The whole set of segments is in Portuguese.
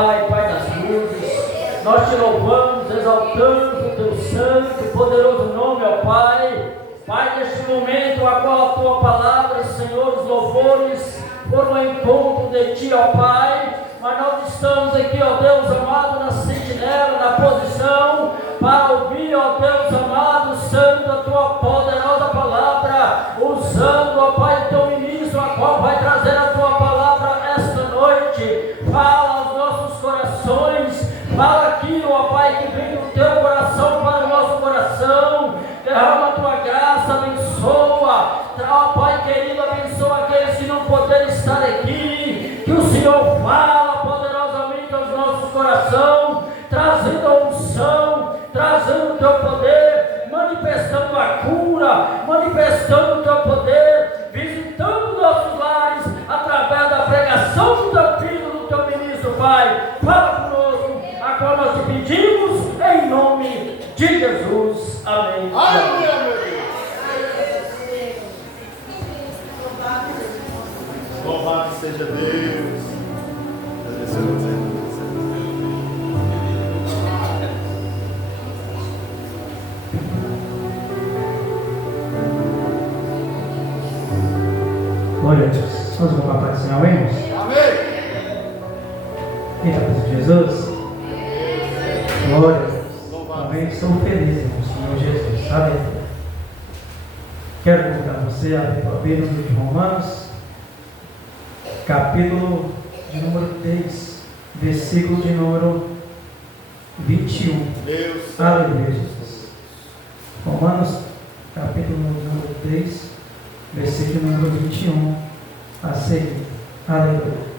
Pai, Pai das luzes. Nós te louvamos, exaltamos o teu santo e poderoso nome, ó Pai. Pai, neste momento, a qual a tua palavra, Senhor, os louvores foram ao encontro de ti, ó Pai. Mas nós estamos aqui, ó Deus amado, na sentinela, na posição, para ouvir, ó Deus amado, santo, a tua poderosa palavra, usando, ó Pai, o teu ministro, a qual vai trazer a tua palavra esta noite. Fala aos nossos corações, fala aquilo, ó Pai, que vem do teu coração para o nosso coração. Derrama a tua graça, abençoa, ó Pai querido, abençoa aqueles que não poderem estar aqui, que o Senhor fala poderosamente aos nossos corações, trazendo a unção, trazendo o teu poder, manifestando a cura, manifestando o teu poder, visitando nossos lares, através da pregação do teu filho, do teu ministro, Pai. Fala conosco, a qual nós te pedimos, em nome de Jesus. Amém. Aleluia, meu Deus. Louvado seja Deus. Glória a Deus. Vamos louvar para o Senhor, amém, irmãos? Amém. Eita, Cristo Jesus. Glória a Deus. Amém. Estou feliz, irmãos, Senhor Jesus. Aleluia. Quero convidar você a abrir a Bíblia no livro de Romanos, capítulo de número 3, versículo de número 21. Deus. Aleluia, Jesus. Romanos, capítulo número 3, versículo número 21, a seguir. Aleluia.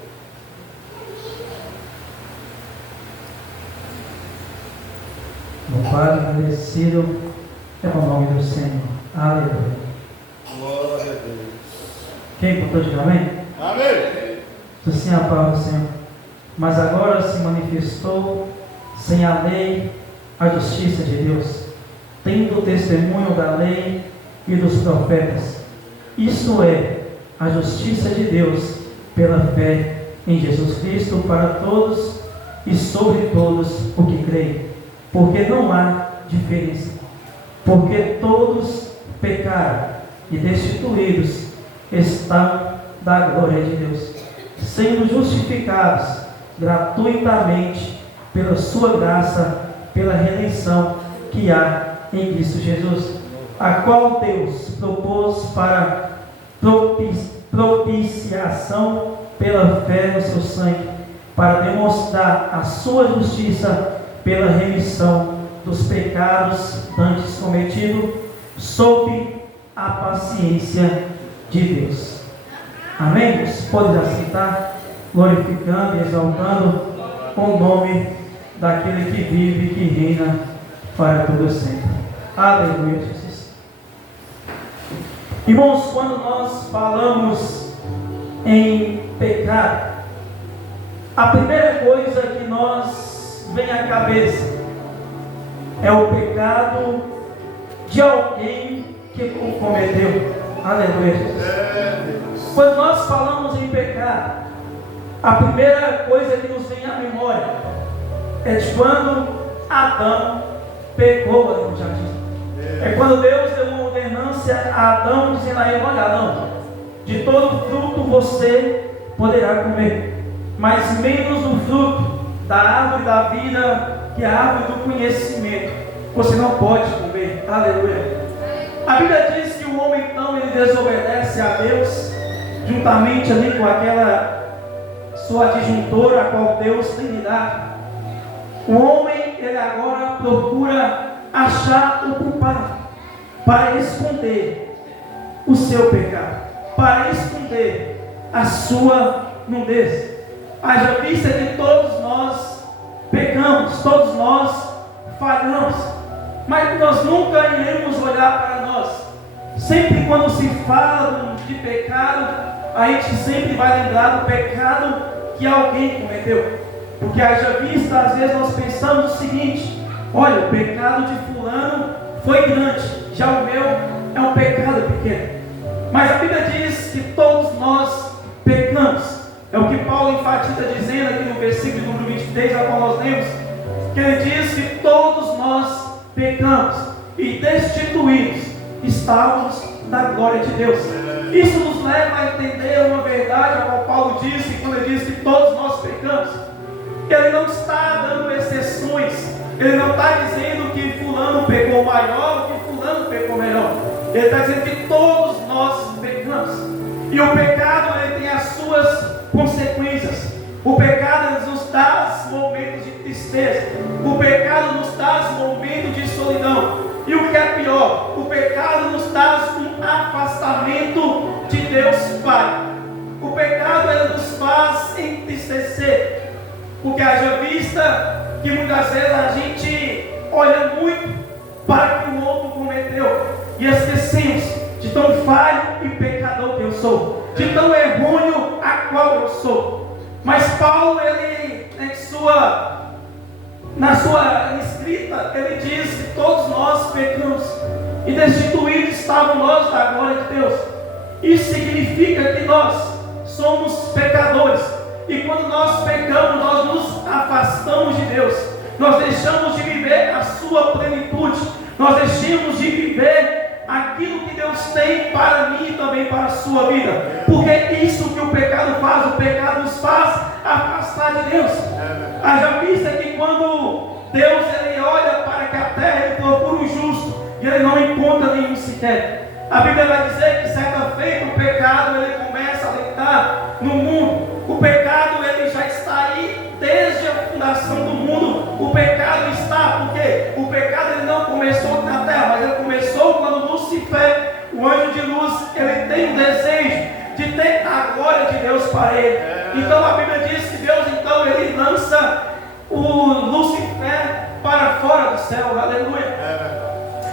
Louvado e agradecido é o nome do Senhor. Aleluia. Glória a Deus. Quem contou de amém? Amém. Assim a palavra do Senhor. Mas agora se manifestou sem a lei a justiça de Deus, tendo o testemunho da lei e dos profetas. Isto é, a justiça de Deus pela fé em Jesus Cristo para todos e sobre todos o que creem. Porque não há diferença. Porque todos pecaram e destituídos estão da glória de Deus, sendo justificados gratuitamente pela sua graça, pela redenção que há em Cristo Jesus, a qual Deus propôs para propiciação pela fé no seu sangue, para demonstrar a sua justiça pela remissão dos pecados antes cometidos, sob a paciência de Deus. Amém? Você pode assentar, glorificando e exaltando o nome daquele que vive e que reina para todo sempre. Aleluia, Jesus. Irmãos, quando nós falamos em pecado, a primeira coisa que nós vem à cabeça é o pecado de alguém que o cometeu. Aleluia, Jesus. Quando nós falamos em pecado, a primeira coisa que nos vem à memória é de quando Adão pecou ali no jardim. É quando Deus deu uma ordenância a Adão, dizendo a ele: olha, Adão, de todo fruto você poderá comer, mas menos do fruto da árvore da vida, que é a árvore do conhecimento, você não pode comer. Aleluia. A Bíblia diz que o homem então ele desobedece a Deus, juntamente ali com aquela sua adjuntora a qual Deus tem lhe dado. O homem ele agora procura achar o culpado para esconder o seu pecado, para esconder a sua nudez. Haja vista que todos nós pecamos, todos nós falhamos, mas nós nunca iremos olhar para nós. Sempre quando se fala de pecado, a gente sempre vai lembrar do pecado que alguém cometeu, porque haja vista, às vezes nós pensamos o seguinte: olha, o pecado de fulano foi grande, já o meu é um pecado pequeno. Mas a Bíblia diz que todos nós pecamos, É o que Paulo enfatiza dizendo aqui no versículo número 23, a qual nós lemos, que ele diz que todos nós pecamos e destituídos estávamos da glória de Deus. Isso nos leva a entender uma verdade, a qual Paulo disse, quando ele diz que todos nós pecamos. Ele não está dando exceções, ele não está dizendo que fulano pecou maior ou que fulano pecou melhor. Ele está dizendo que todos nós pecamos. E o pecado, ele tem as suas consequências. O pecado nos traz momentos de tristeza. O pecado nos traz momentos de solidão. E o que é pior, o pecado nos traz um afastamento de Deus Pai. O pecado, ele nos faz entristecer. Porque haja vista que muitas vezes a gente olha muito para o que o outro cometeu e esquecemos de tão falho e pecador que eu sou, de tão errôneo a qual eu sou. Mas Paulo, ele na sua escrita, ele diz que todos nós pecamos e destituídos estavam nós da glória de Deus. Isso significa que nós somos pecadores. E quando nós pecamos, nós nos afastamos de Deus. Nós deixamos de viver a sua plenitude. Nós deixamos de viver aquilo que Deus tem para mim e também para a sua vida. Porque é isso que o pecado faz. O pecado nos faz afastar de Deus. Haja vista que quando Deus, ele olha para que a terra, ele procura o justo e ele não encontra nenhum sequer. A Bíblia vai dizer que certa feita o pecado, ele começa a deitar no mundo. O pecado, ele já está aí desde a fundação do mundo. O pecado está, porque o pecado, ele não começou na terra, mas ele começou quando Lúcifer, o anjo de luz, ele tem um desejo de ter a glória de Deus para ele. Então a Bíblia diz que Deus, então, ele lança o Lúcifer para fora do céu. Aleluia.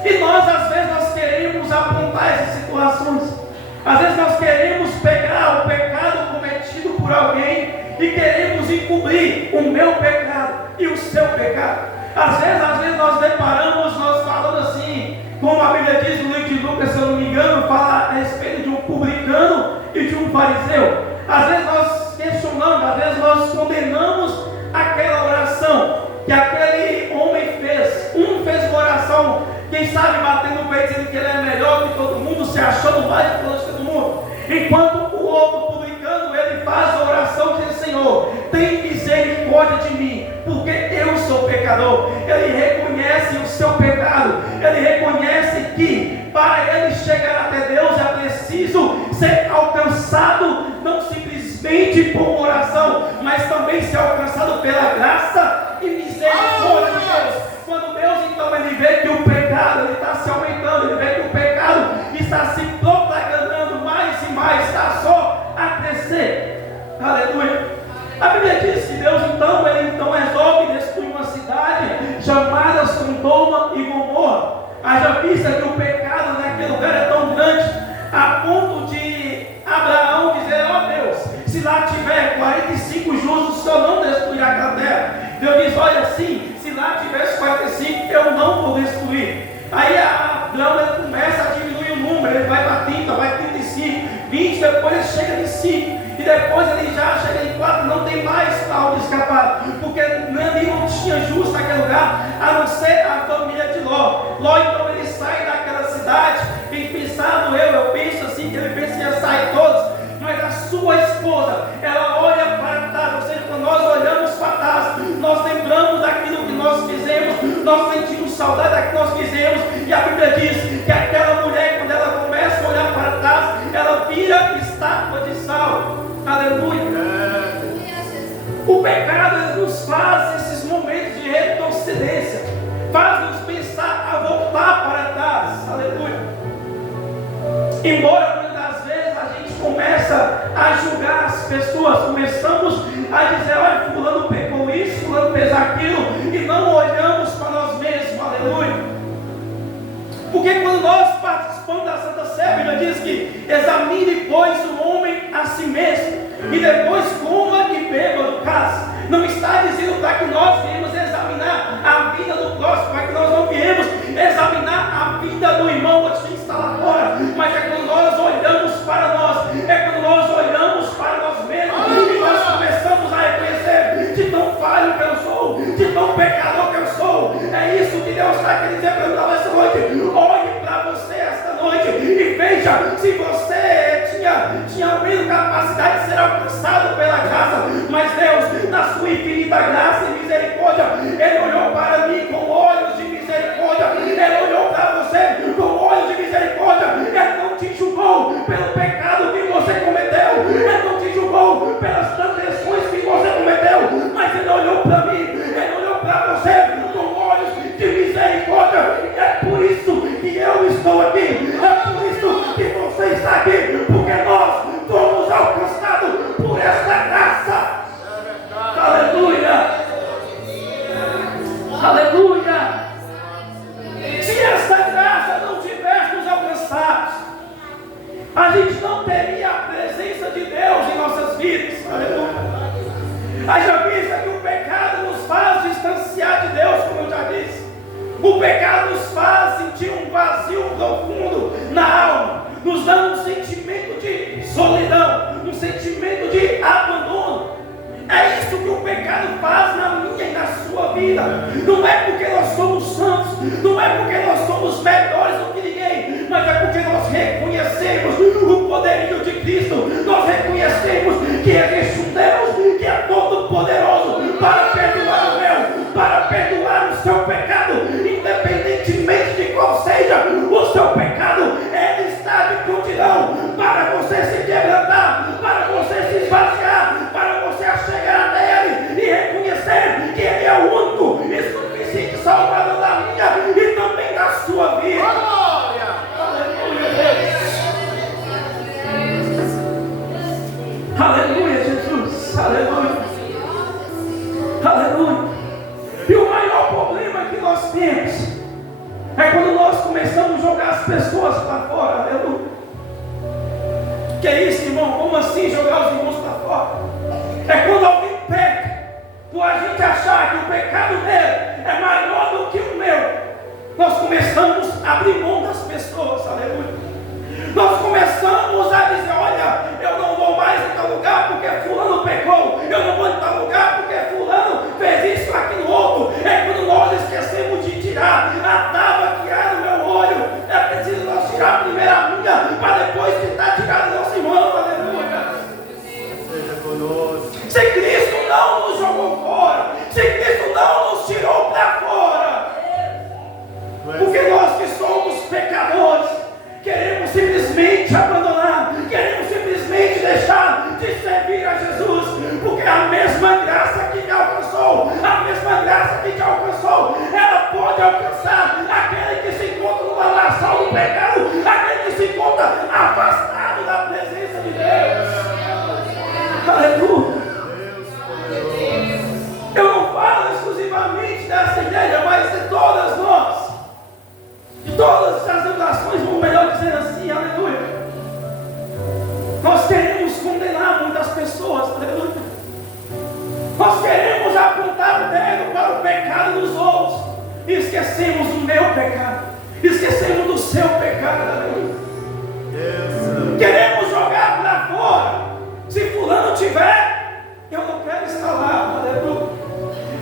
E nós, às vezes, nós queremos apontar essas situações. Às vezes nós queremos pegar o pecado cometido por alguém e queremos encobrir o meu pecado e o seu pecado. Às vezes nós deparamos, nós falando assim, como a Bíblia diz no livro de Lucas, se eu não me engano, fala a respeito de um publicano e de um fariseu. Às vezes nós questionamos, às vezes nós condenamos aquela oração que aquele homem fez. Um fez uma oração, quem sabe batendo no peito dizendo que ele é melhor que todo mundo, se achando mais importante que todo mundo. Enquanto o outro publicano, ele faz a oração dizendo: Senhor, tem misericórdia de mim, porque eu sou pecador. Ele reconhece o seu pecado. Ele reconhece que para ele chegar até Deus é preciso ser alcançado, não simplesmente por uma oração, mas também ser alcançado pela graça e misericórdia de Deus. Quando Deus, então, ele vê que o pecado, ele está se aumentando, ele vê que o pecado está se propagando mais e mais, está só a crescer. Aleluia. A Bíblia diz que Deus, então, ele então resolve destruir uma cidade chamada Sodoma e Gomorra. Haja vista que o pecado naquele lugar é tão grande, a ponto de Abraão dizer: ó Deus, se lá tiver 45 justos, o Senhor não destruirá aquela terra. Deus diz: olha, assim, se lá tivesse 45, eu não vou destruir. Aí Abraão, ele começa a diminuir o número, ele vai para 30, vai 35, 20, depois ele chega em 5, e depois ele já chega em 4, não tem mais para onde escapar, porque ali não tinha justo naquele lugar, a não ser a família de Ló. Ló, então, ele sai daquela cidade, quem pensava, eu penso assim, que ele pensa que ia sair todos, mas a sua esposa, ela olha para trás. Ou seja, quando nós olhamos para trás, nós lembramos daquilo que nós fizemos, nós sentimos saudade daquilo que nós fizemos, e a Bíblia diz que aquela mulher, quando ela começa a olhar para trás, ela vira estátua de sal. Aleluia. O pecado nos faz esses momentos de retrocedência, faz-nos pensar a voltar para trás. Aleluia. Embora muitas vezes a gente começa a julgar as pessoas, começamos a dizer: olha, fulano pecou isso, fulano fez aquilo, e não olhamos para nós mesmos. Aleluia. Porque quando nós participamos da Santa Ceia, a Bíblia diz que examine, pois, o homem a si mesmo, e depois coma e beba do cálice. Não está dizendo para que nós viemos examinar a vida do próximo, para que nós não viemos examinar a vida do irmão que está lá fora, mas é quando nós olhamos para nós, é quando nós olhamos para nós mesmos, e nós infinita graça e misericórdia. Ele olhou para mim com olhos de misericórdia. Ele olhou para você com olhos de misericórdia. Ele não te julgou pelo pecado que você cometeu. Ele não te julgou pelas transgressões que você cometeu. Mas Ele olhou para mim. Ele olhou para você com olhos de misericórdia. É por isso que eu estou aqui. É por isso que você está aqui. Porque nós fomos alcançados por esta graça. Aleluia! Aleluia! Se esta graça não tivesse nos alcançado, a gente não teria a presença de Deus em nossas vidas. Aleluia! Haja vista que o pecado nos faz distanciar de Deus, como eu já disse. O pecado nos faz sentir um vazio profundo na alma, nos dando um sentimento de solidão, um sentimento de abandono. É isso que o pecado faz na minha e na sua vida. Não é porque nós somos santos, não é porque nós somos melhores do que ninguém, mas é porque nós reconhecemos o poderio de Cristo. Nós reconhecemos que existe um Deus que é todo poderoso para perdoar o meu, para perdoar o seu pecado, independentemente de qual seja o seu pecado. Ele está de prontidão para você se quebrantar, para você se esvaziar, para você chegar até Ele e reconhecer que Ele é o único e suficiente Salvador da minha e também da sua vida. Glória! Aleluia, Deus! Aleluia, Jesus! Aleluia! Aleluia! E o maior problema que nós temos é quando nós começamos a jogar as pessoas para fora. Aleluia! Que é isso, irmão? Como assim jogar os irmãos para fora? É quando alguém peca, por a gente achar que o pecado dele é maior do que o meu, nós começamos a abrir mão das pessoas. Aleluia! Nós começamos a dizer: olha, eu não vou mais em tal lugar porque fulano pecou, eu não vou em tal lugar porque fulano fez isso, aquilo, outro. É quando nós esquecemos de tirar a tábua que há no meu olho. É preciso nós tirar primeiro a minha, para depois tentar tirar do nosso irmão. Aleluia! Se Cristo não nos jogou fora, se Cristo não nos tirou para fora, porque nós que somos pecadores queremos simplesmente abandonar, queremos simplesmente deixar de servir a Jesus, porque a mesma graça que me alcançou, a mesma graça que te alcançou, ela pode alcançar aquele que se encontra no lamaçal do pecado, aquele que se encontra afastado da presença de Deus. Aleluia! Eu não falo exclusivamente dessa igreja, mas de todas nós, de todas as denominações, ou melhor dizendo assim, aleluia. Nós queremos condenar muitas pessoas, aleluia. Nós queremos apontar o dedo para o pecado dos outros e esquecemos do meu pecado, esquecemos do seu pecado, aleluia. Queremos jogar para fora. Se fulano tiver, eu não quero estar lá, aleluia.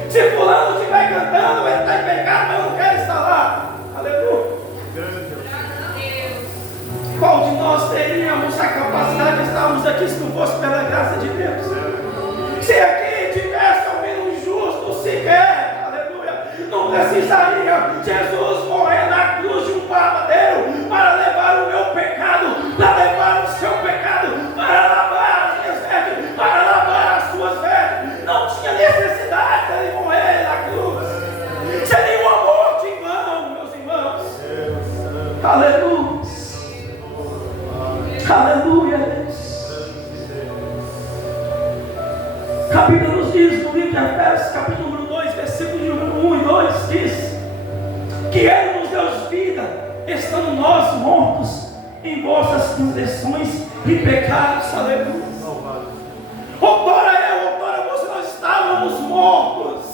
Se fulano estiver cantando, ele está em pecado, mas eu não quero estar lá, aleluia. Qual de nós teríamos a capacidade de estarmos aqui se não fosse pela graça de Deus? Se aqui tivesse alguém injusto sequer, aleluia, não precisaria Jesus morrer na cruz de um madeiro para levar o meu pecado, para levar o seu pecado, para lavar as minhas vestes, para lavar as suas vestes. Não tinha necessidade de ele morrer na cruz. Seria um amor de irmão, meus irmãos. Aleluia. Aleluia, Deus. A Bíblia nos diz no livro de Efésios, capítulo 2, versículos de 1 e 2, diz que Ele nos deu vida, estando nós mortos em vossas transgressões e pecados. Aleluia. Outrora você, nós estávamos mortos.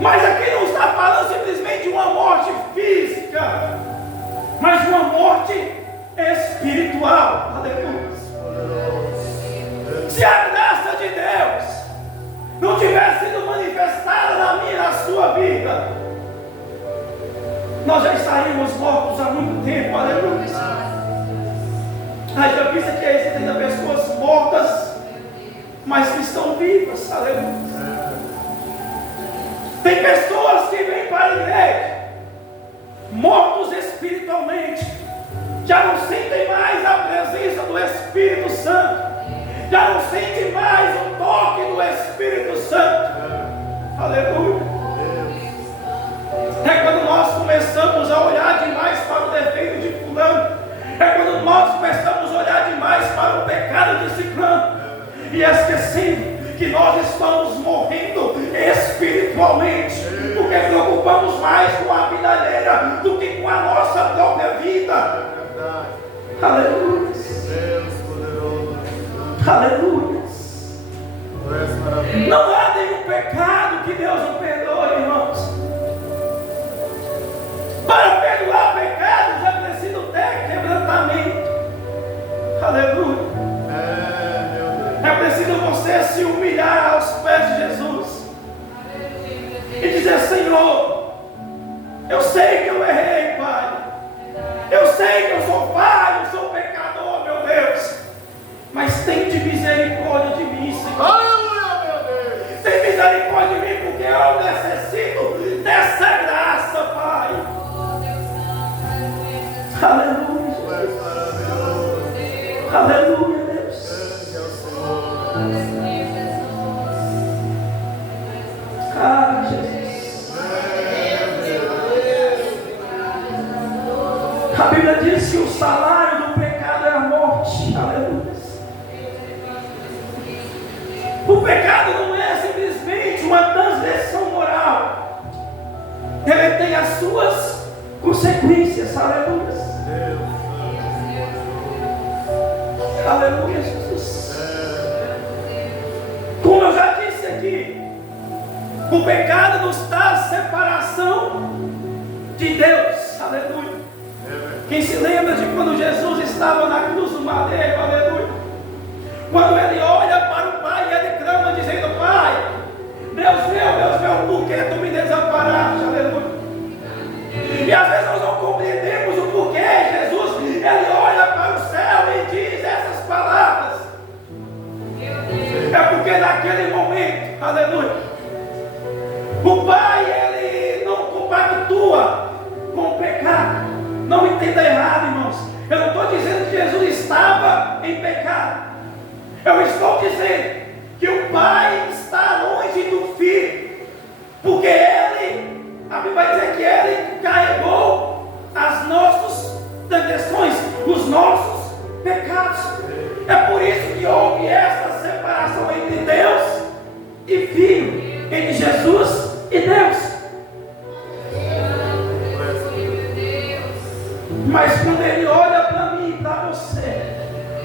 Mas aqui não está falando simplesmente de uma morte física, mas uma morte espiritual. Aleluia. Se a graça de Deus não tivesse sido manifestada na minha e na sua vida, nós já estaríamos mortos há muito tempo. Aleluia. A já vista que existem ainda pessoas mortas mas que estão vivas, aleluia. Tem pessoas que vêm para a igreja, mortos espiritualmente, já não sentem mais a presença do Espírito Santo, já não sentem mais o toque do Espírito Santo, aleluia. É quando nós começamos a olhar demais para o defeito de fulano, é quando nós começamos a olhar demais para o pecado de ciclano, e esquecendo que nós estamos morrendo espiritualmente, porque preocupamos mais com a vida alheia do que com a nossa própria vida. Aleluia. Deus poderoso. Aleluia. Tu és maravilhoso. Não há nenhum pecado que Deus não perdoe, irmãos. Para perdoar pecados é preciso ter quebrantamento. Aleluia. É preciso você se humilhar aos pés de Jesus e dizer: Senhor, eu sei que eu errei, Pai. Eu sei que eu sou falho, sou pecador, meu Deus. Mas tem de misericórdia de mim, Senhor. Aleluia, meu Deus. Tem misericórdia de mim, porque eu necessito dessa graça, Pai. Aleluia. Tu és maravilhoso. Aleluia, Deus. Grande é o Senhor. Ah, Jesus. A Bíblia diz que o salário do pecado é a morte. Aleluia. O pecado não é simplesmente uma transgressão moral. Ele tem as suas consequências. Aleluia. Aleluia, Jesus. Como eu já disse aqui, o pecado nos traz separação de Deus. Aleluia. Quem se lembra de quando Jesus estava na cruz do madeiro? Aleluia. Quando ele olha para o Pai e ele clama dizendo: Pai, Deus meu, por que tu me desamparaste? Aleluia. E às vezes nós não compreendemos o porquê Jesus, ele olha para o céu e diz essas palavras. É porque naquele momento, aleluia, o Pai, ele não compactua com o pecado. Não entenda errado, irmãos. Eu não estou dizendo que Jesus estava em pecado. Eu estou dizendo que o Pai está longe do Filho, porque ele, a Bíblia vai dizer que ele carregou as nossas transgressões, os nossos pecados. É por isso que houve essa separação entre Deus e Filho, entre Jesus e Deus. Mas quando ele olha para mim e para você,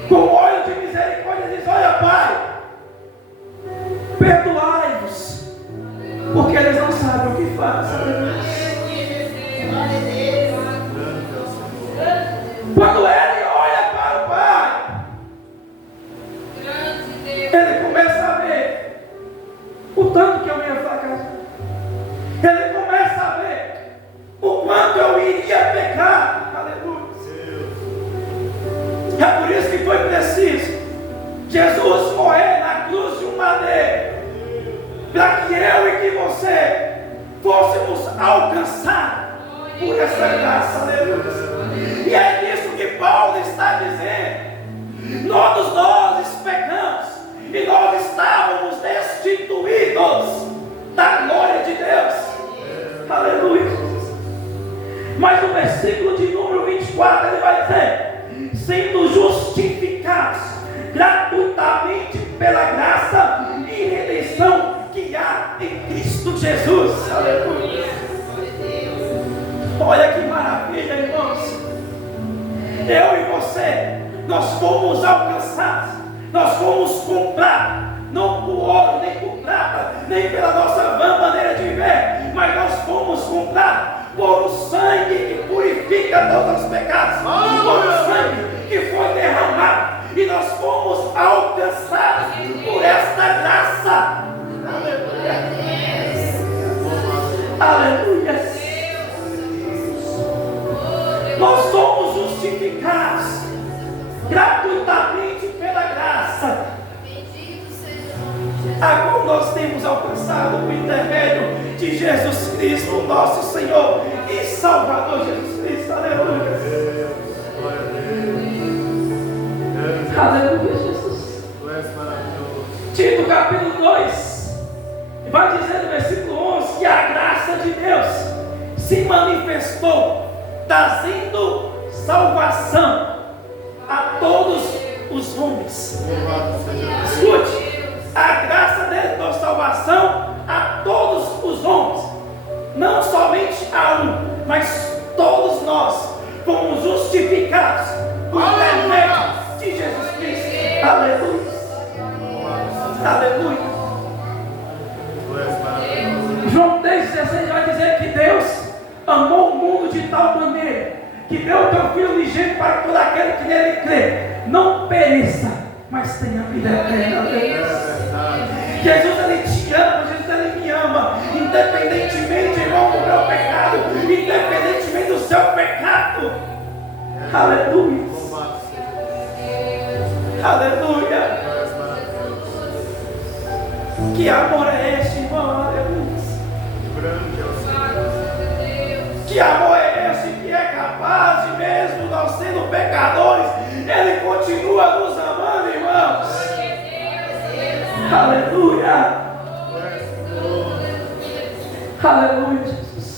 com olho de misericórdia, ele diz: olha, Pai, perdoai-vos, porque eles não sabem o que fazem. Quando ele olha para o Pai, ele começa a ver o tanto que eu ia fracassar. Ele começa a ver o quanto eu iria pecar. Aleluia. É por isso que foi preciso Jesus morrer na cruz de um madeiro, para que eu e que você fôssemos alcançados por essa graça. Aleluia. E é disso que Paulo está dizendo. Todos nós pecamos e nós estávamos destituídos da glória de Deus. Aleluia. Mas no versículo de número 24 ele vai dizer: sendo justificados gratuitamente pela graça e redenção que há em Cristo Jesus. Aleluia. Olha que maravilha, irmãos. Eu e você, nós fomos alcançados, nós fomos comprados, não por ouro, nem por prata, nem pela nossa vã maneira de viver, mas nós fomos comprados por o sangue que purifica todos os pecados, por o sangue que foi derramado, e nós fomos alcançados por esta graça. Aleluia. Aleluia. Nós somos justificados gratuitamente pela graça. a qual nós temos alcançado por intermédio de Jesus Cristo, nosso Senhor e Salvador Jesus Cristo. Aleluia. Glória a Deus. Aleluia, Jesus. Tu és maravilhoso. Tito capítulo 2 vai dizer no versículo 11 que a graça de Deus se manifestou, trazendo salvação a todos os homens. Louvado seja Deus. Escute, a graça dele trouxe salvação a todos os homens, não somente a um, mas todos nós fomos justificados por intermédio de Jesus Cristo. Aleluia. Aleluia. Tu és maravilhoso. João 3,16 vai dizer que Deus amou o mundo de tal maneira que deu o teu Filho unigênito para que todo aquele que nele crê não pereça, mas tenha vida eterna. Jesus, ele te ama, Jesus, ele me ama, independentemente, irmão, do meu pecado, independentemente do seu pecado. Aleluia. Louvado seja Deus. Aleluia. Tu és maravilhoso. Que amor é este, irmão? Aleluia. Grande é o Senhor. Que amor é esse que é capaz de, mesmo nós sendo pecadores, ele continua nos amando, irmãos. Aleluia. Tu és glorioso. Aleluia, Jesus.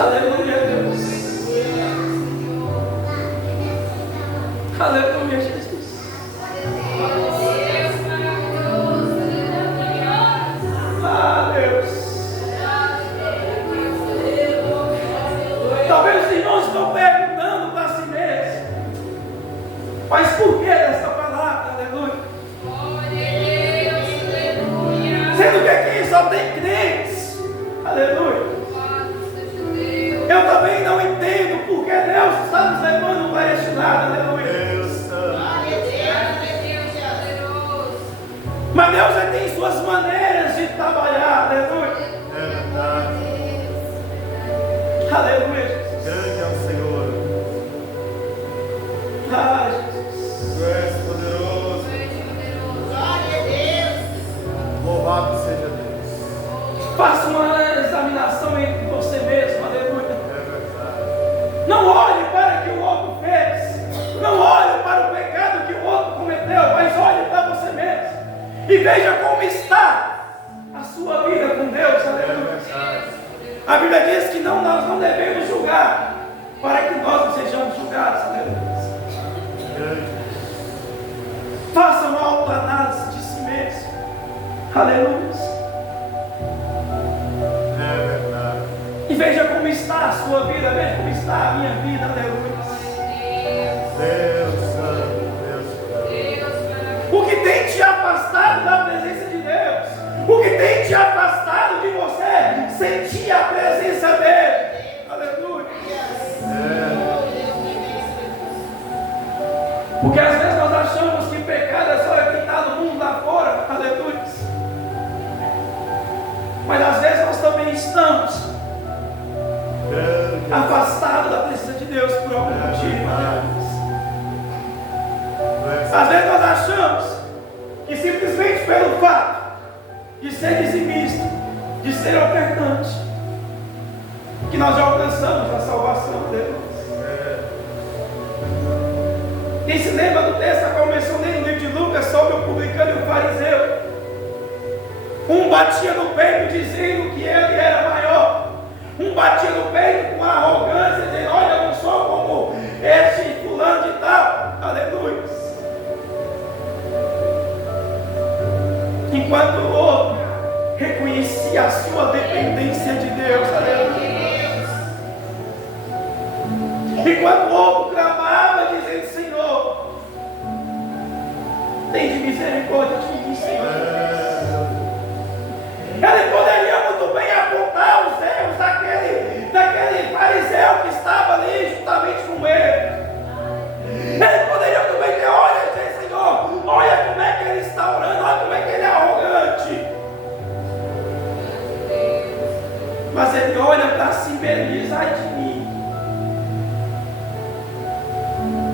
Aleluia, Deus. Aleluia, Jesus. Ah, Deus. Talvez os irmãos estão perguntando para si mesmos, mas por que dessa palavra? Aleluia. Sendo que aqui só tem crentes. Aleluia. Eu também não entendo porque Deus está nos levando para este lado. Aleluia. Deus santo. Mas Deus já tem suas maneiras de trabalhar. Aleluia. É verdade. Aleluia, Jesus. Grande é o Senhor. Ah, Jesus. Tu és poderoso. Louvado seja Deus. Faça uma examinação entre você mesmo. Aleluia. É verdade. Não olhe para o que o outro fez. Não olhe para o pecado que o outro cometeu. Mas olhe para você mesmo. E veja como está a sua vida com Deus. É Aleluia. verdade. A Bíblia diz que nós não devemos julgar, para que nós não sejamos julgados. Aleluia. Grande. Faça uma autoanálise de si mesmo. Aleluia. É verdade. E veja como está a sua vida, veja como está a minha vida. Aleluia. Deus santo. Deus poderoso. O que tem te afastado da presença de Deus? O que tem te afastado de você sentir a presença dele? Aleluia. Porque às vezes nós achamos que pecado é só o que está no mundo lá fora. Aleluia. Mas às vezes nós também estamos Grande. afastados da presença de Deus por algum motivo. Aleluia. Tu és Às vezes nós achamos que simplesmente pelo fato de ser dizimista, de ser ofertante, que nós já alcançamos a salvação de Deus. Quem se lembra do texto a qual eu mencionei no livro de Lucas sobre o publicano e o fariseu? Um batia no peito dizendo que ele era maior. Um batia no peito com arrogância, dizendo: olha, eu não sou como este fulano de tal. Aleluia. Enquanto o outro reconhecia a sua dependência de Deus. Aleluia. Enquanto o outro clamava dizendo: Senhor, tem de misericórdia de mim, Senhor. Ele poderia muito bem apontar os erros daquele fariseu que estava ali juntamente com ele. Ele poderia muito bem dizer: olha, Senhor, olha como é que ele está orando, olha como é que ele é arrogante. Mas ele olha para si mesmo e diz: ai de mim.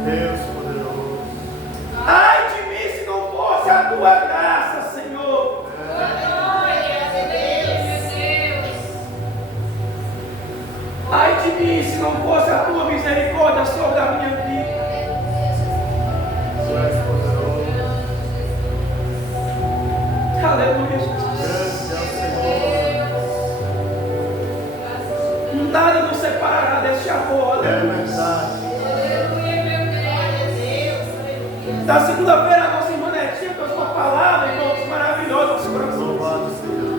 Deus poderoso. Ai de mim se não fosse a tua graça. E se não fosse a tua misericórdia sobre a minha vida, Tu és poderoso. aleluia, Jesus. Grande é o Senhor. Nada nos separará deste amor, É aleluia. verdade. Da segunda-feira, a nossa irmã Netinha trouxe uma palavra, irmãos, maravilhosa aos corações. Louvado seja.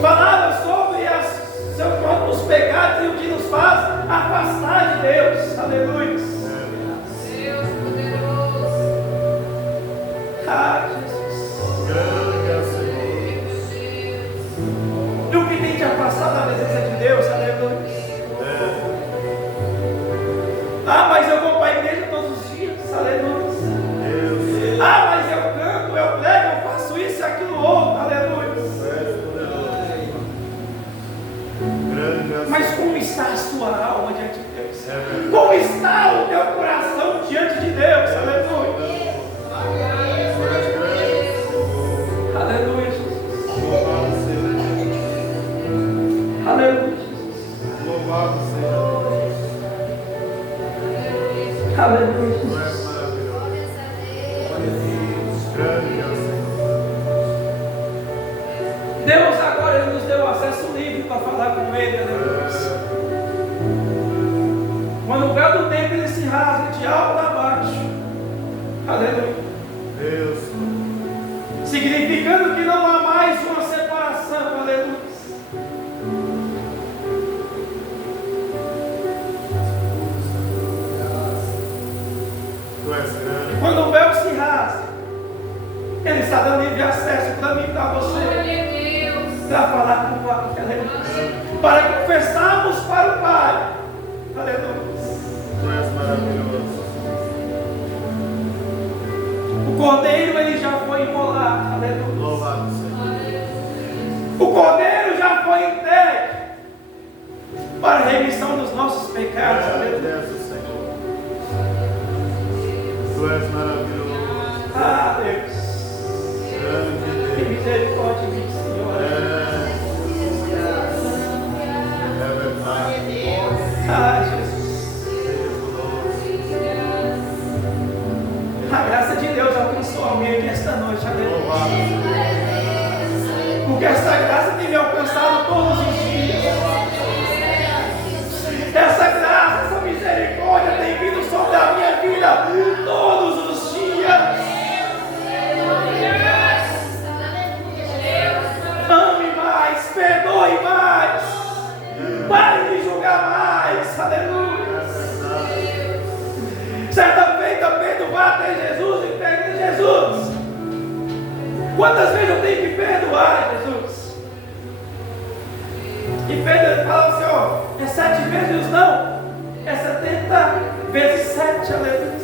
Palavra sobre os pecados e o que nos faz afastar de Deus, aleluia. Ah, Jesus. Grande é o Senhor. E o que tem te afastado da presença de Deus, aleluia. Ah, mas eu vou para a igreja todos os dias, aleluia. Deus, Ah, mas eu canto, eu prego, eu faço isso e aquilo outro, aleluia. Tu és poderoso. Grande é o Mas Senhor. como está a sua alma diante de Deus? É verdade. Como está o teu coração diante de Deus, aleluia. Tu és grande, Senhor. Aleluia, Jesus. Louvado seja Deus. Aleluia, Jesus. Louvado seja Deus. Aleluia, Tu és Jesus. maravilhoso. Grande é o Senhor. Deus agora Ele nos deu acesso livre para falar com Ele, aleluia. Quando o véu do templo ele se rasga de alto a baixo, aleluia. Deus, Significando que não há mais uma separação, aleluia. Tu és grande. Quando o véu se rasga, Ele está dando livre acesso para mim e para você, para falar com o Pai, aleluia. Para confessarmos para o Pai, aleluia. Tu és maravilhoso. O cordeiro ele já foi imolado, aleluia. Louvado seja. O cordeiro já foi entregue para a remissão dos nossos pecados, Grande aleluia. és o Senhor. Tu és maravilhoso. Ah, Deus, Grande que Deus. misericórdia de mim, Senhor. É verdade. Ah, Jesus, Seja conosco. a graça de Deus alcançou alguém aqui esta noite, aleluia. Louvado seja Porque essa graça tem me alcançado todos os dias. Essa graça, essa misericórdia tem vindo sobre a minha vida todos os dias. Ame mais, perdoe mais, pare de julgar mais, aleluia. Certa feita, Pedro vai até Jesus e pergunta: Jesus, quantas vezes eu tenho que perdoar, Jesus? E Pedro fala assim: ó, é 7 vezes não, é 70 vezes 7, aleluia.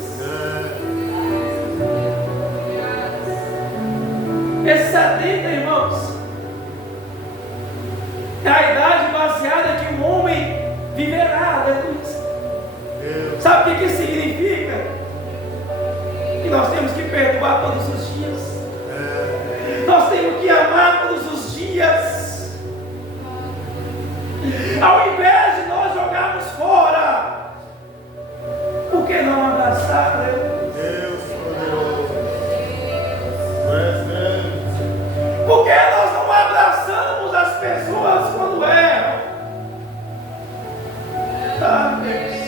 Esse 70, irmãos, é a idade baseada que um homem viverá, aleluia. Sabe o que significa? Que nós temos que perdoar todos os dias. Nós temos que amar todos os dias. Ao invés de nós jogarmos fora, por que não abraçar, aleluia? Deus poderoso. Tu és grande. Por que nós não abraçamos as pessoas quando erram? Ah, Deus.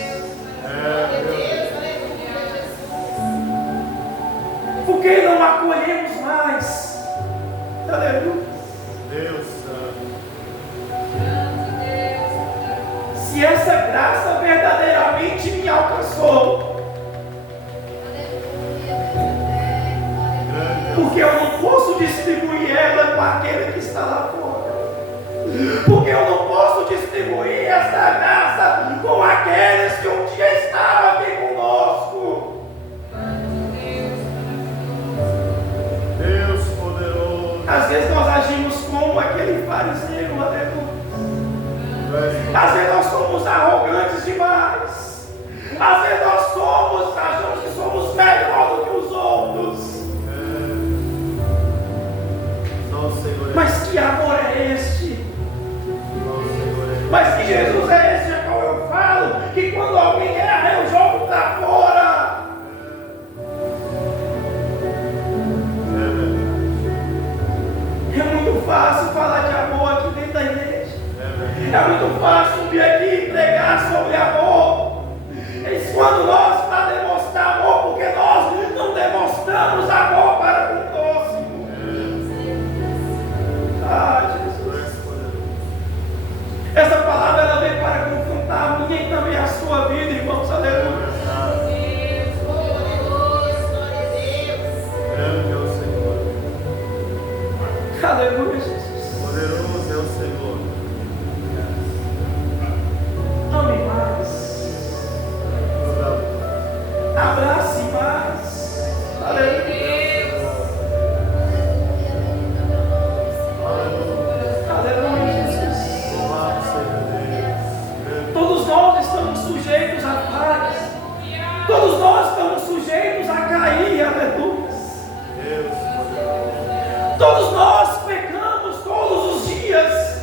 Por que não acolhemos mais? Aleluia. Deus santo. Se essa graça verdadeiramente me alcançou, porque eu não posso distribuir ela para aquele que está lá fora. Porque eu não posso distribuir essa graça com aqueles que um dia estavam aqui conosco. Deus poderoso. Às vezes nós agimos como aquele fariseu, aleluia. Tu és Às vezes nós somos arrogantes demais. Às vezes nós achamos que somos melhor do que os outros. Só o Senhor é. Mas que amor é este? Só o Senhor é. fácil falar de amor aqui dentro da igreja. É muito fácil vir aqui pregar sobre amor. Mas quando nós, para demonstrar amor, porque nós não demonstramos amor para com o próximo. Ah, Jesus. Essa palavra ela vem para confrontar a minha e também a sua vida, irmãos. Aleluia. Grande é o Senhor. Aleluia, Jesus. Poderoso é o Senhor. Ame mais. Abrace mais. Aleluia. Aleluia, Jesus. Louvado seja Deus. Todos nós estamos sujeitos a falhas. Todos nós estamos sujeitos a cair. Aleluia. Deus poderoso. Todos nós pecamos todos os dias.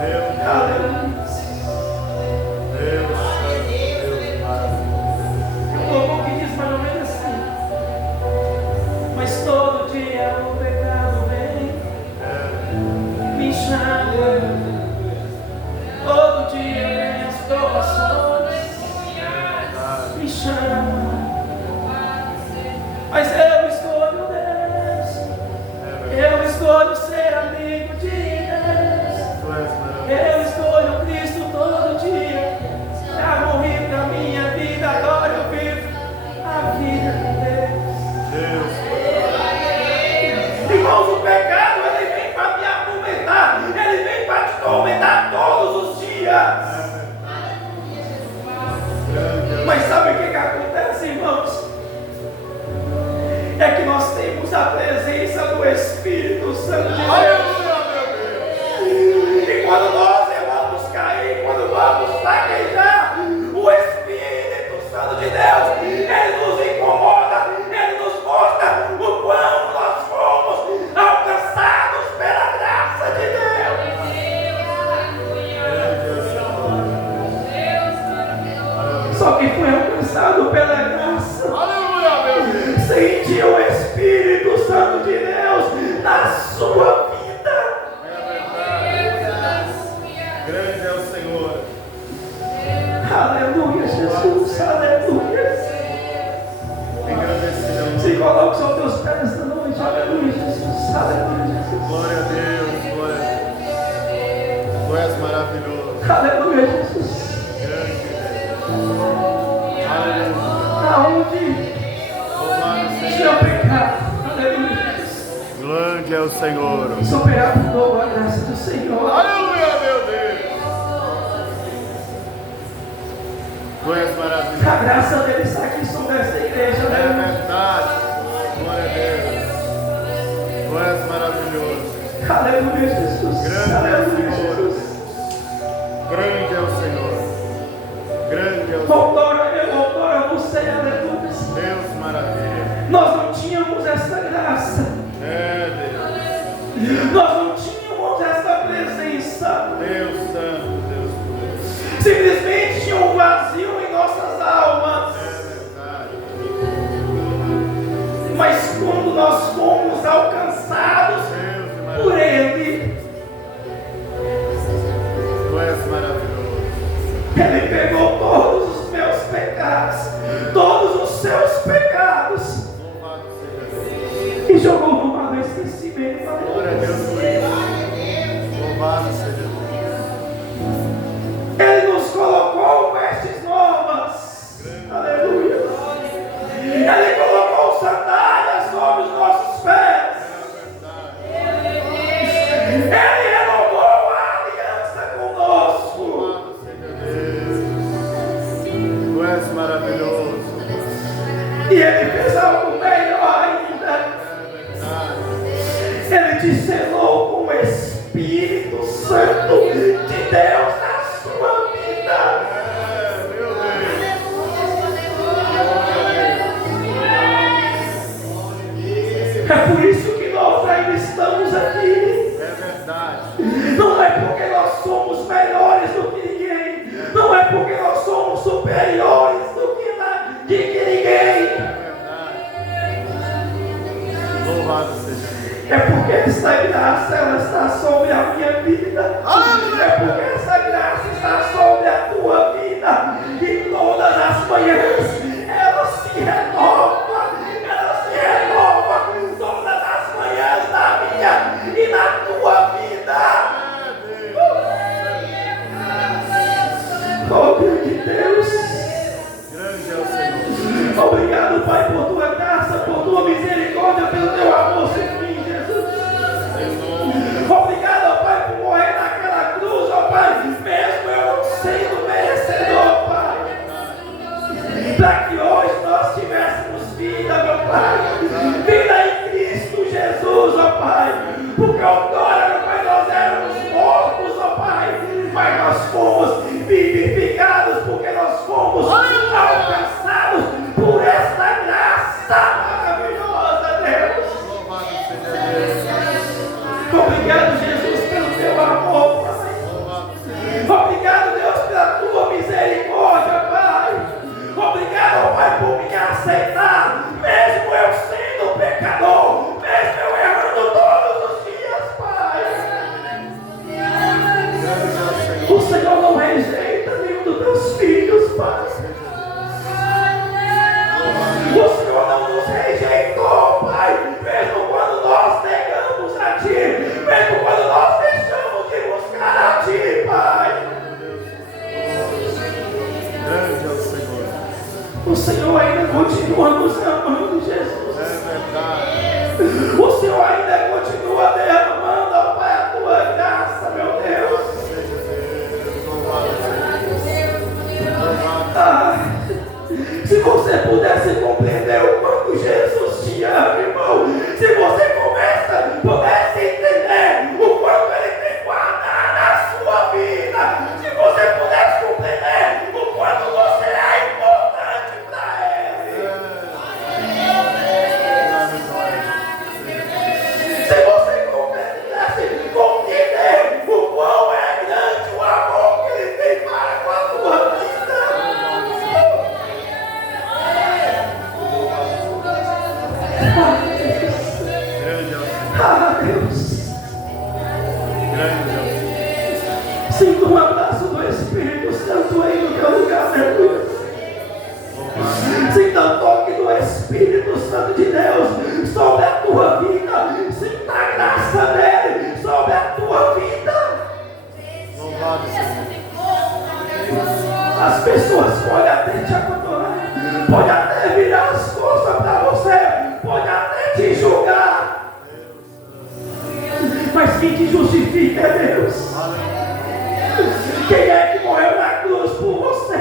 Meu Deus. Aleluia. Deus santo, Deus maravilhoso. O louvor que diz mais ou menos assim: mas todo dia o pecado vem, me chama. Todo dia vem as provações, me chama. Mas eu escolho Deus, eu escolho ser amigo de Deus, Tu és maravilhoso. eu escolho Cristo todo dia. Já morri pra minha vida, agora eu vivo a vida de Deus. Deus poderoso. Irmãos, o pecado ele vem para me atormentar, ele vem para te tormentar todos os dias. Grande é o Mas sabe o que acontece, irmãos? É que nós temos a presença do Espírito Santo de Deus. Aleluia, meu Deus. E quando nós vamos cair, quando vamos fraquejar, o Espírito Santo de Deus, ele nos incomoda, ele nos mostra o quão nós fomos alcançados pela graça de Deus. Só que foi alcançado pela graça. Aleluia, meu Deus. Sentir o Espírito Santo de Deus na sua vida. É verdade. Grande é o Senhor. Aleluia, Jesus, aleluia. Engrandecido é o Se nome. coloque sobre os pés esta noite, aleluia, Jesus, aleluia, Jesus. Glória a Deus, glória a Deus. Tu és maravilhoso. Aleluia, Jesus. Grande Deus. Aleluia. Aonde Louvado tinha seja o pecado, aleluia, Jesus. Grande é o Senhor. Superado a graça do Senhor. Aleluia, meu Deus. Tu és maravilhoso. A graça dele está aqui sobre esta igreja, É aleluia. verdade. Glória a Deus. Tu és maravilhoso. Aleluia, Jesus. Grande é o Aleluia, Senhor. Jesus. Grande é o Senhor. Grande é o Senhor. Outrora você, aleluia. Deus maravilha. Nós não tínhamos essa graça. É Deus. Nós não tínhamos essa presença. Deus santo, Deus poderoso. Simplesmente tinha um vazio em nossas almas. É verdade. Mas quando nós fomos alcançados Deus por maravilhoso. Ele, Tu és maravilhoso. Ele pegou todos os meus pecados, todos os seus pecados, Louvado seja Deus. e jogou no mar do esquecimento. Glória a Deus por isso. Louvado seja Deus. Ele nos colocou vestes novas. Aleluia. Ele colocou sandálias sobre os nossos pés. Ele renovou a aliança conosco. Louvado seja Deus. Tu és maravilhoso. E Ele fez algo melhor ainda. É verdade. Ele te selou com o Espírito Santo de Deus na sua vida. É, meu Deus. É por isso que nós ainda estamos aqui. É verdade. Não é porque nós somos melhores do que ninguém. Não é porque nós somos superiores do que ninguém. É verdade. graça ela está sobre a minha vida. É porque essa graça está sobre a tua vida. E todas as manhãs ela se renova. Ela se renova todas as manhãs na minha e na tua vida. Oh, grande Deus. Grande é o Senhor. Obrigado, Pai, por tua graça, por tua misericórdia, pelo teu amor sem fim, Jesus. Obrigado, Pai, por morrer naquela cruz, ó Pai, mesmo eu não sendo merecedor, Pai. Para que hoje nós tivéssemos vida, meu Pai. Vida em Cristo Jesus, ó Pai. Porque agora, Pai, nós éramos mortos, ó Pai. Mas nós fomos vivificados, porque nós fomos alcançados por esta graça maravilhosa, Deus. Obrigado, Jesus, pelo teu amor, Pai. Obrigado, Deus, pela tua misericórdia, Pai. Obrigado, Pai, por me aceitar, mesmo eu sendo pecador, mesmo eu errando todos os dias, Pai. O Senhor não rejeita nenhum dos teus filhos, Pai. O Senhor não nos rejeitou, Pai, mesmo quando nós negamos a Ti, mesmo quando nós deixamos de buscar a Ti, Pai. Grande é o Senhor. O Senhor ainda continua nos amando, Jesus. É verdade. O Senhor ainda continua derramando, ó Pai, a tua graça, meu Deus. Se você pudesse compreender o quanto Jesus te ama, irmão, se você pudesse entender o quanto Ele tem guardado na sua vida, se você pudesse compreender o quanto você é importante para Ele, se você pudesse compreender o quão é grande o amor que Ele tem para com a tua vida. Ah, Deus. Sinto um abraço do Espírito Santo aí no teu lugar, aleluia. Sinta o toque do Espírito Santo de Deus sobre a tua vida. Sinta a graça dele sobre a tua vida. As pessoas podem até te abandonar, podem até virar as costas para você, podem até te julgar. Mas quem te justifica é Deus. Quem é que morreu na cruz por você?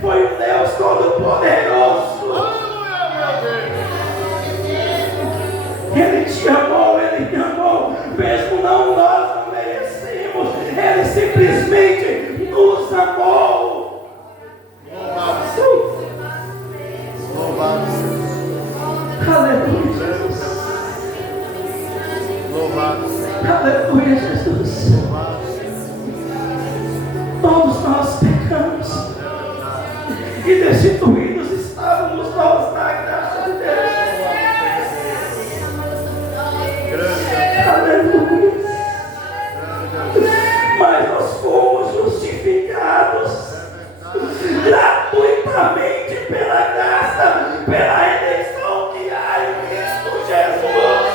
Foi o Deus Todo-Poderoso. Ele te amou, mesmo nós não merecemos. Ele simplesmente nos amou. Louvado seja. Aleluia, Jesus. Louvado seja. Aleluia, Jesus. Todos nós pecamos e destituídos estávamos nós na graça de Deus. Aleluia. Mas nós fomos justificados gratuitamente pela graça, pela redenção que há em Cristo Jesus.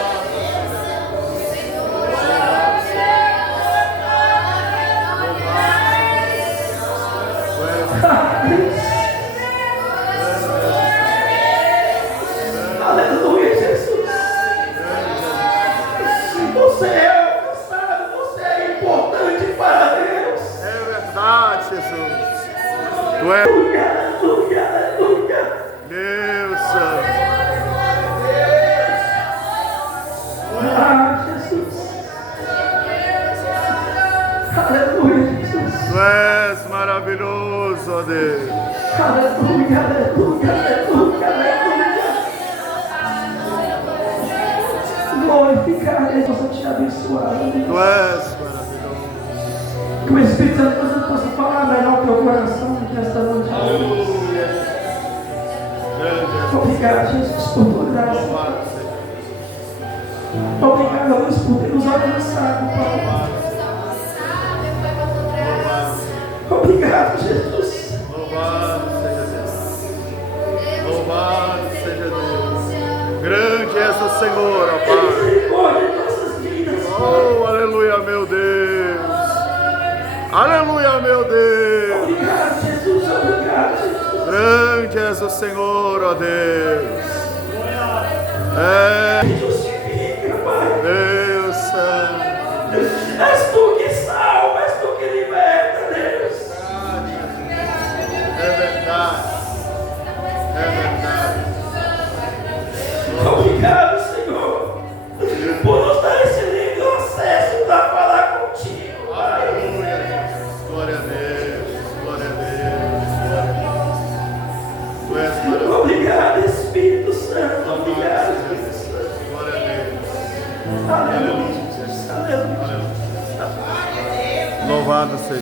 Aleluia, Jesus. Você é alcançado, você é importante para Deus. É verdade, Jesus. Tu és Aleluia, aleluia. Deus Santo. Ah, Jesus. Aleluia, Jesus. Tu és maravilhoso, ó Deus. Aleluia, aleluia, aleluia, aleluia. Glorificar, Deus, possa te abençoar. Tu és maravilhoso. Que o Espírito Santo possa falar melhor ao teu coração nesta noite. Aleluia. Grande é Obrigado, Jesus, por tua graça. Louvado seja. Obrigado, Deus, por ter nos alcançado, Pai. Obrigado, Jesus. Louvado seja Deus. Louvado seja Deus. Grande és o Senhor, ó Pai. Misericórdia em nossas vidas, Pai. Oh, aleluia, meu Deus. Aleluia, meu Deus. Obrigado, Jesus. Obrigado, Jesus. Grande és o Senhor, ó Deus. É, Justifica, Pai. Deus Santo. És tu que salva, és tu que liberta, Deus. É verdade. É verdade. Obrigado, Senhor, por nos dar esse livre acesso para falar contigo, Pai. Aleluia, Jesus. Glória a Deus. Glória a Deus. Glória a Deus. Tu és maravilhoso. Obrigado, Espírito Santo. Obrigado, Espírito Santo. Glória a Deus. Aleluia. Aleluia. Louvado seja.